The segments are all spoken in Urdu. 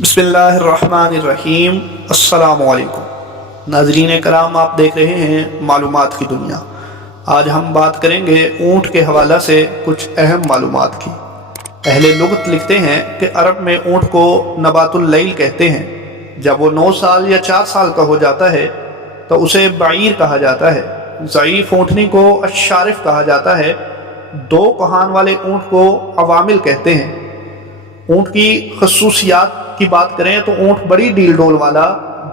بسم اللہ الرحمن الرحیم۔ السلام علیکم ناظرین کرام، آپ دیکھ رہے ہیں معلومات کی دنیا۔ آج ہم بات کریں گے اونٹ کے حوالہ سے کچھ اہم معلومات کی۔ اہل لغت لکھتے ہیں کہ عرب میں اونٹ کو نبات اللیل کہتے ہیں۔ جب وہ 9 سال یا 4 سال کا ہو جاتا ہے تو اسے بعیر کہا جاتا ہے۔ ضعیف اونٹنی کو الشارف کہا جاتا ہے۔ 2 کوہان والے اونٹ کو عوامل کہتے ہیں۔ اونٹ کی خصوصیات کی بات کریں تو اونٹ بڑی ڈیل ڈول والا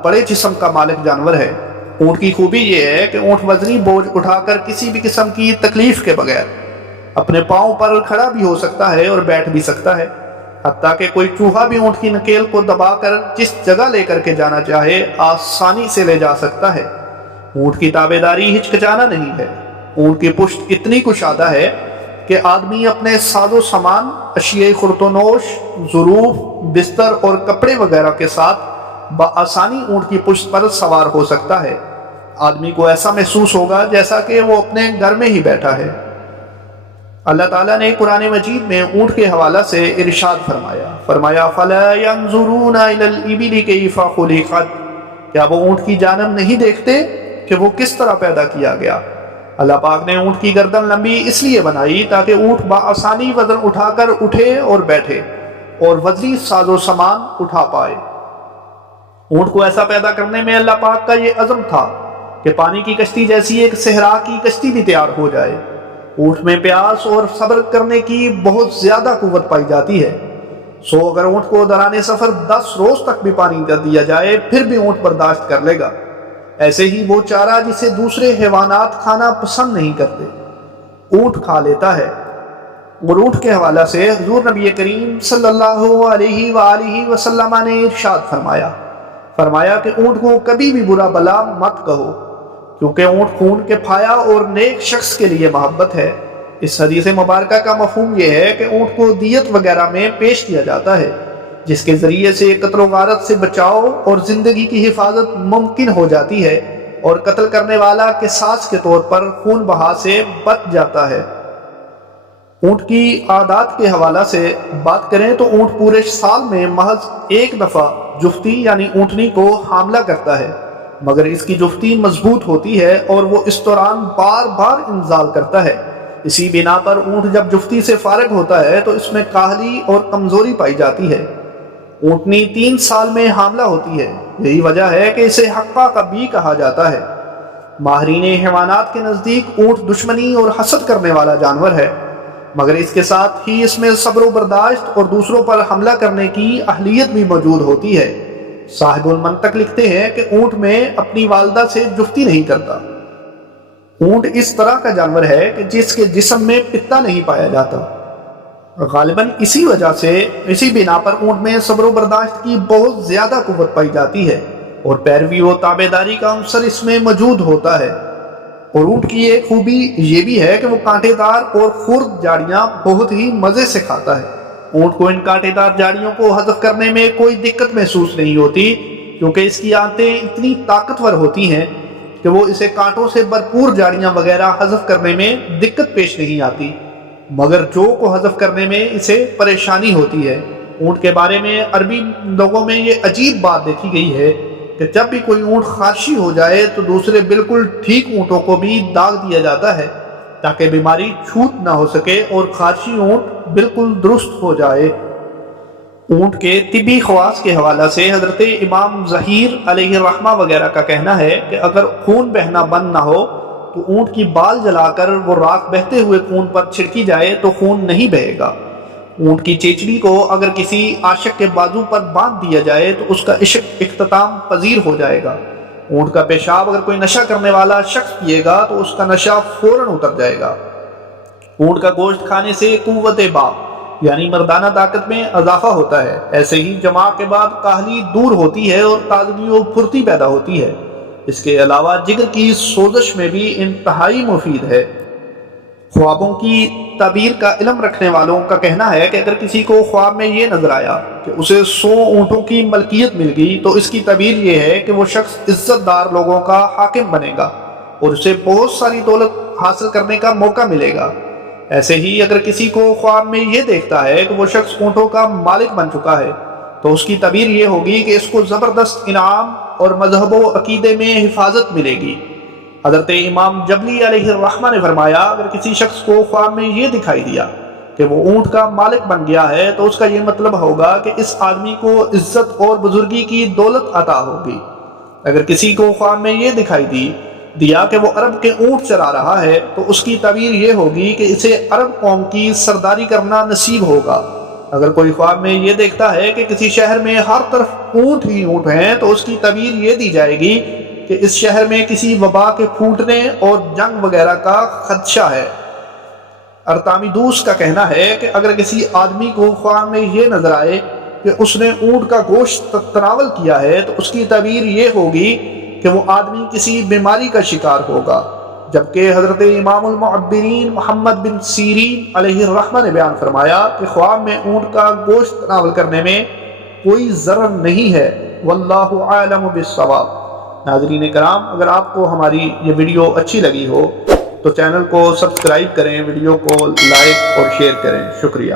بڑے جسم کا مالک جانور ہے۔ اونٹ کی خوبی یہ ہے کہ اونٹ وزنی بوجھ اٹھا کر کسی بھی قسم کی تکلیف کے بغیر اپنے پاؤں پر کھڑا بھی ہو سکتا ہے اور بیٹھ بھی سکتا ہے۔ حتیٰ کہ کوئی چوہا بھی اونٹ کی نکیل کو دبا کر جس جگہ لے کر کے جانا چاہے آسانی سے لے جا سکتا ہے۔ اونٹ کی تابعداری ہچکچانا نہیں ہے۔ اونٹ کی پشت اتنی کشادہ ہے کہ آدمی اپنے ساز و سامان، اشیاء خرطونوش، ظروف، بستر اور کپڑے وغیرہ کے ساتھ بآسانی اونٹ کی پشت پر سوار ہو سکتا ہے۔ آدمی کو ایسا محسوس ہوگا جیسا کہ وہ اپنے گھر میں ہی بیٹھا ہے۔ اللہ تعالیٰ نے قرآن مجید میں اونٹ کے حوالہ سے ارشاد فرمایا فَلَا يَنظُرُونَ إِلَى الْإِبِلِ كَيْفَ خُلِقَتْ، کیا وہ اونٹ کی جانب نہیں دیکھتے کہ وہ کس طرح پیدا کیا گیا؟ اللہ پاک نے اونٹ کی گردن لمبی اس لیے بنائی تاکہ اونٹ بآسانی وزن اٹھا کر اٹھے اور بیٹھے اور وزنی ساز و سامان اٹھا پائے۔ اونٹ کو ایسا پیدا کرنے میں اللہ پاک کا یہ عزم تھا کہ پانی کی کشتی جیسی ایک صحرا کی کشتی بھی تیار ہو جائے۔ اونٹ میں پیاس اور صبر کرنے کی بہت زیادہ قوت پائی جاتی ہے۔ اگر اونٹ کو دوران سفر 10 روز تک بھی پانی دیا جائے پھر بھی اونٹ برداشت کر لے گا۔ ایسے ہی وہ چارہ جسے دوسرے حیوانات کھانا پسند نہیں کرتے، اونٹ کھا لیتا ہے۔ اور اونٹ کے حوالہ سے حضور نبی کریم صلی اللہ علیہ وآلہ وسلم نے ارشاد فرمایا کہ اونٹ کو کبھی بھی برا بلا مت کہو، کیونکہ اونٹ خون کے پھایا اور نیک شخص کے لیے محبت ہے۔ اس حدیث مبارکہ کا مفہوم یہ ہے کہ اونٹ کو دیت وغیرہ میں پیش کیا جاتا ہے، جس کے ذریعے سے قتل و غارت سے بچاؤ اور زندگی کی حفاظت ممکن ہو جاتی ہے، اور قتل کرنے والا قصاص کے طور پر خون بہا سے بچ جاتا ہے۔ اونٹ کی عادات کے حوالہ سے بات کریں تو اونٹ پورے سال میں محض 1 دفعہ جفتی یعنی اونٹنی کو حاملہ کرتا ہے، مگر اس کی جفتی مضبوط ہوتی ہے اور وہ اس دوران بار بار انزال کرتا ہے۔ اسی بنا پر اونٹ جب جفتی سے فارغ ہوتا ہے تو اس میں کاہلی اور کمزوری پائی جاتی ہے۔ اونٹنی 3 سال میں حاملہ ہوتی ہے، یہی وجہ ہے کہ اسے حقہ کا بی کہا جاتا ہے۔ ماہرین حیوانات کے نزدیک اونٹ دشمنی اور حسد کرنے والا جانور ہے، مگر اس کے ساتھ ہی اس میں صبر و برداشت اور دوسروں پر حملہ کرنے کی اہلیت بھی موجود ہوتی ہے۔ صاحب المنطق لکھتے ہیں کہ اونٹ میں اپنی والدہ سے جفتی نہیں کرتا۔ اونٹ اس طرح کا جانور ہے کہ جس کے جسم میں پتا نہیں پایا جاتا۔ غالباً اسی بنا پر اونٹ میں صبر و برداشت کی بہت زیادہ قوت پائی جاتی ہے اور پیروی و تابعداری کا عنصر اس میں موجود ہوتا ہے۔ اور اونٹ کی ایک خوبی یہ بھی ہے کہ وہ کانٹے دار اور خرد جاڑیاں بہت ہی مزے سے کھاتا ہے۔ اونٹ کو ان کانٹے دار جاڑیوں کو ہضم کرنے میں کوئی دقت محسوس نہیں ہوتی، کیونکہ اس کی آنتیں اتنی طاقتور ہوتی ہیں کہ وہ اسے کانٹوں سے بھرپور جاڑیاں وغیرہ ہضم کرنے میں دقت پیش نہیں آتی، مگر جو کو ہضم کرنے میں اسے پریشانی ہوتی ہے۔ اونٹ کے بارے میں عربی لوگوں میں یہ عجیب بات دیکھی گئی ہے کہ جب بھی کوئی اونٹ خارشی ہو جائے تو دوسرے بالکل ٹھیک اونٹوں کو بھی داغ دیا جاتا ہے تاکہ بیماری چھوٹ نہ ہو سکے اور خارشی اونٹ بالکل درست ہو جائے۔ اونٹ کے طبی خواص کے حوالہ سے حضرت امام ظہیر علیہ الرحمہ وغیرہ کا کہنا ہے کہ اگر خون بہنا بند نہ ہو تو اونٹ کی بال جلا کر وہ راکھ بہتے ہوئے خون پر چھڑکی جائے تو خون نہیں بہے گا۔ اونٹ کی چیچڑی کو اگر کسی عاشق کے بازو پر باندھ دیا جائے تو اس کا عشق اختتام پذیر ہو جائے گا۔ اونٹ کا پیشاب اگر کوئی نشہ کرنے والا شخص پیے گا تو اس کا نشہ فوراً اتر جائے گا۔ اونٹ کا گوشت کھانے سے قوت با یعنی مردانہ طاقت میں اضافہ ہوتا ہے۔ ایسے ہی جماع کے بعد کاہلی دور ہوتی ہے اور تازگی و پھرتی پیدا ہوتی ہے۔ اس کے علاوہ جگر کی سوزش میں بھی انتہائی مفید ہے۔ خوابوں کی تعبیر کا علم رکھنے والوں کا کہنا ہے کہ اگر کسی کو خواب میں یہ نظر آیا کہ اسے 100 اونٹوں کی ملکیت مل گئی تو اس کی تعبیر یہ ہے کہ وہ شخص عزت دار لوگوں کا حاکم بنے گا اور اسے بہت ساری دولت حاصل کرنے کا موقع ملے گا۔ ایسے ہی اگر کسی کو خواب میں یہ دیکھتا ہے کہ وہ شخص اونٹوں کا مالک بن چکا ہے تو اس کی تعبیر یہ ہوگی کہ اس کو زبردست انعام اور مذہب و عقیدے میں حفاظت ملے گی۔ حضرت امام جبلی علیہ الرحمہ نے فرمایا اگر کسی شخص کو خواب میں یہ دکھائی دیا کہ وہ اونٹ کا مالک بن گیا ہے تو اس کا یہ مطلب ہوگا کہ اس آدمی کو عزت اور بزرگی کی دولت عطا ہوگی۔ اگر کسی کو خواب میں یہ دکھائی دیا کہ وہ عرب کے اونٹ چرا رہا ہے تو اس کی تعبیر یہ ہوگی کہ اسے عرب قوم کی سرداری کرنا نصیب ہوگا۔ اگر کوئی خواب میں یہ دیکھتا ہے کہ کسی شہر میں ہر طرف اونٹ ہی اونٹ ہیں تو اس کی تعبیر یہ دی جائے گی کہ اس شہر میں کسی وبا کے پھوٹنے اور جنگ وغیرہ کا خدشہ ہے۔ ارتامیدوس کا کہنا ہے کہ اگر کسی آدمی کو خواب میں یہ نظر آئے کہ اس نے اونٹ کا گوشت تناول کیا ہے تو اس کی تعبیر یہ ہوگی کہ وہ آدمی کسی بیماری کا شکار ہوگا، جبکہ حضرت امام المعبرین محمد بن سیرین علیہ الرحمہ نے بیان فرمایا کہ خواب میں اونٹ کا گوشت تناول کرنے میں کوئی ضرر نہیں ہے، واللہ عالم بالصواب۔ ناظرین کرام، اگر آپ کو ہماری یہ ویڈیو اچھی لگی ہو تو چینل کو سبسکرائب کریں، ویڈیو کو لائک اور شیئر کریں۔ شکریہ۔